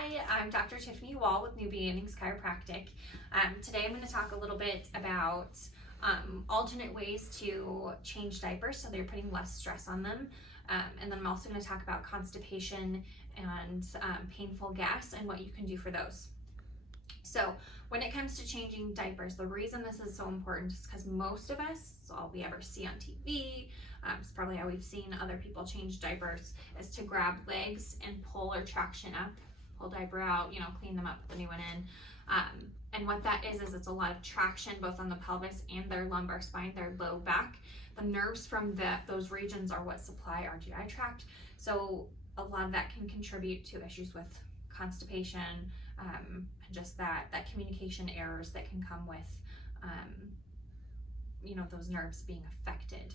Hi, I'm Dr. Tiffany Wall with New Beginnings Chiropractic. Today I'm going to talk a little bit about alternate ways to change diapers so they're putting less stress on them. And then I'm also going to talk about constipation and painful gas and what you can do for those. So when it comes to changing diapers, the reason this is so important is because most of us, it's all we ever see on TV, it's probably how we've seen other people change diapers, is to grab legs and pull or traction up, pull diaper out, clean them up, put the new one in. And what that is it's a lot of traction both on the pelvis and their lumbar spine, their low back. The nerves from those regions are what supply our GI tract. So a lot of that can contribute to issues with constipation, and just that communication errors that can come with those nerves being affected.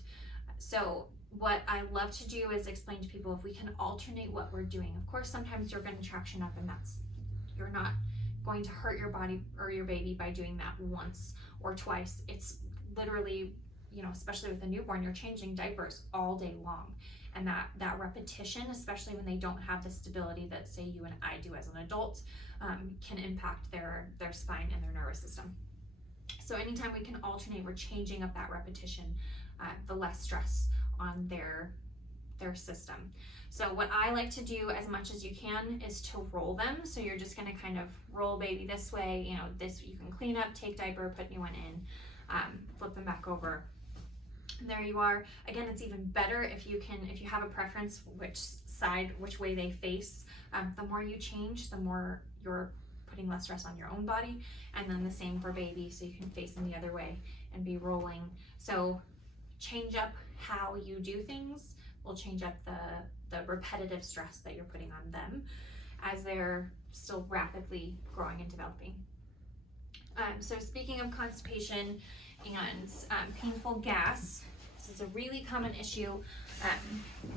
So what I love to do is explain to people if we can alternate what we're doing. Of course, sometimes you're going to traction up and you're not going to hurt your body or your baby by doing that once or twice. It's literally, especially with a newborn, you're changing diapers all day long. And that repetition, especially when they don't have the stability that say you and I do as an adult, can impact their spine and their nervous system. So anytime we can alternate, we're changing up that repetition, the less stress on their system. So what I like to do as much as you can is to roll them. So you're just going to kind of roll baby this way, this you can clean up, take diaper, put new one in, flip them back over. And there you are. Again, it's even better if you have a preference which way they face. The more you change, the more you're putting less stress on your own body. And then the same for baby, so you can face them the other way and be rolling. So change up how you do things will change up the repetitive stress that you're putting on them as they're still rapidly growing and developing. So speaking of constipation and painful gas, this is a really common issue.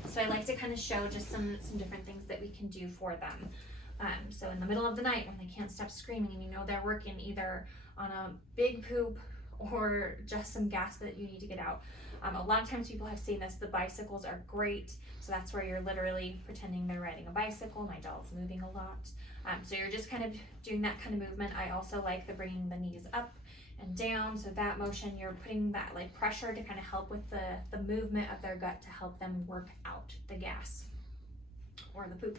So I like to kind of show just some different things that we can do for them. So in the middle of the night when they can't stop screaming and they're working either on a big poop or just some gas that you need to get out. A lot of times people have seen this, the bicycles are great. So that's where you're literally pretending they're riding a bicycle. My doll's moving a lot. So you're just kind of doing that kind of movement. I also like the bringing the knees up and down. So that motion, you're putting that like pressure to kind of help with the movement of their gut to help them work out the gas or the poop.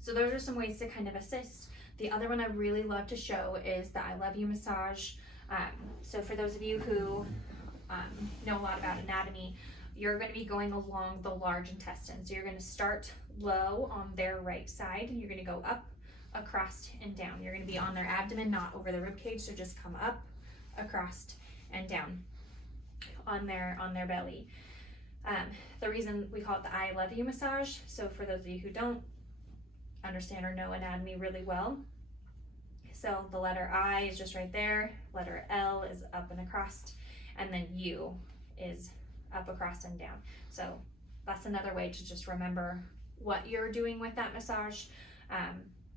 So those are some ways to kind of assist. The other one I really love to show is the I Love You massage. So for those of you who know a lot about anatomy, you're going to be going along the large intestine. So you're going to start low on their right side and you're going to go up, across, and down. You're going to be on their abdomen, not over the rib cage. So just come up, across, and down on their belly. The reason we call it the I Love You massage, so for those of you who don't understand or know anatomy really well, so the letter I is just right there, letter L is up and across, and then U is up, across, and down. So that's another way to just remember what you're doing with that massage.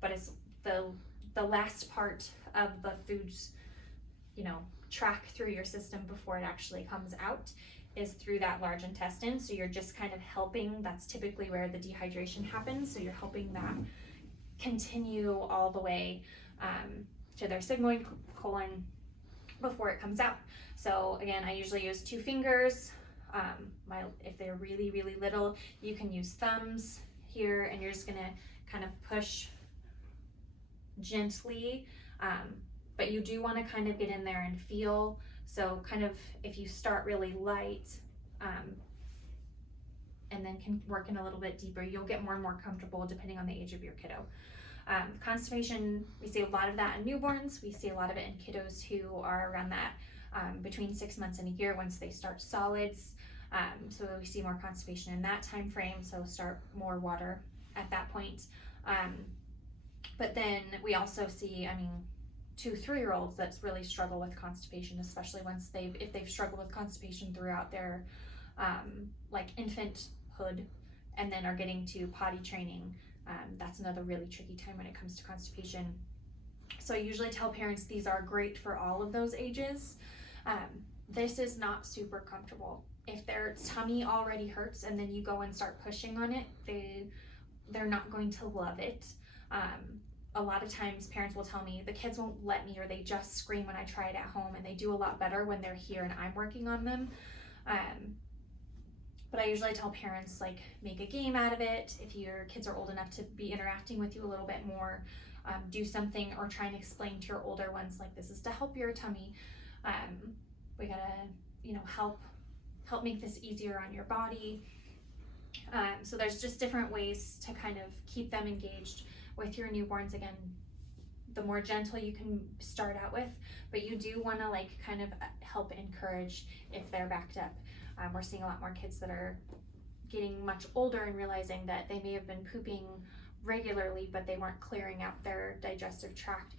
But it's the last part of the food's, track through your system before it actually comes out is through that large intestine. So you're just kind of helping, that's typically where the dehydration happens. So you're helping that continue all the way to their sigmoid colon before it comes out. So again, I usually use 2 fingers. If they're really, really little, you can use thumbs here, and you're just gonna kind of push gently, but you do want to kind of get in there and feel. So kind of if you start really light and then can work in a little bit deeper, you'll get more and more comfortable depending on the age of your kiddo. Constipation, we see a lot of that in newborns. We see a lot of it in kiddos who are around that between 6 months and a year once they start solids. So we see more constipation in that time frame, so start more water at that point. But then we also see, 2-3-year-olds that really struggle with constipation, especially if they've struggled with constipation throughout their infanthood and then are getting to potty training. That's another really tricky time when it comes to constipation. So I usually tell parents these are great for all of those ages. This is not super comfortable. If their tummy already hurts and then you go and start pushing on it, they're not going to love it. A lot of times parents will tell me the kids won't let me, or they just scream when I try it at home, and they do a lot better when they're here and I'm working on them. But I usually tell parents, like, make a game out of it. If your kids are old enough to be interacting with you a little bit more, do something, or try and explain to your older ones, like, this is to help your tummy. We gotta, help make this easier on your body. So there's just different ways to kind of keep them engaged with your newborns. Again, the more gentle you can start out with, but you do want to kind of help encourage if they're backed up. We're seeing a lot more kids that are getting much older and realizing that they may have been pooping regularly, but they weren't clearing out their digestive tract,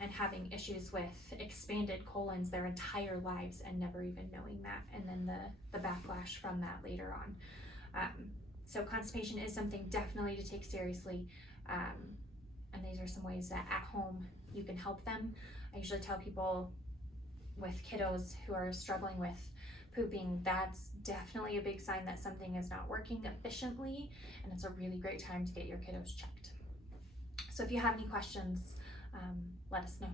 and having issues with expanded colons their entire lives and never even knowing that, and then the backlash from that later on. So constipation is something definitely to take seriously, and these are some ways that at home you can help them. I usually tell people with kiddos who are struggling with pooping, that's definitely a big sign that something is not working efficiently, and it's a really great time to get your kiddos checked. So if you have any questions, let us know.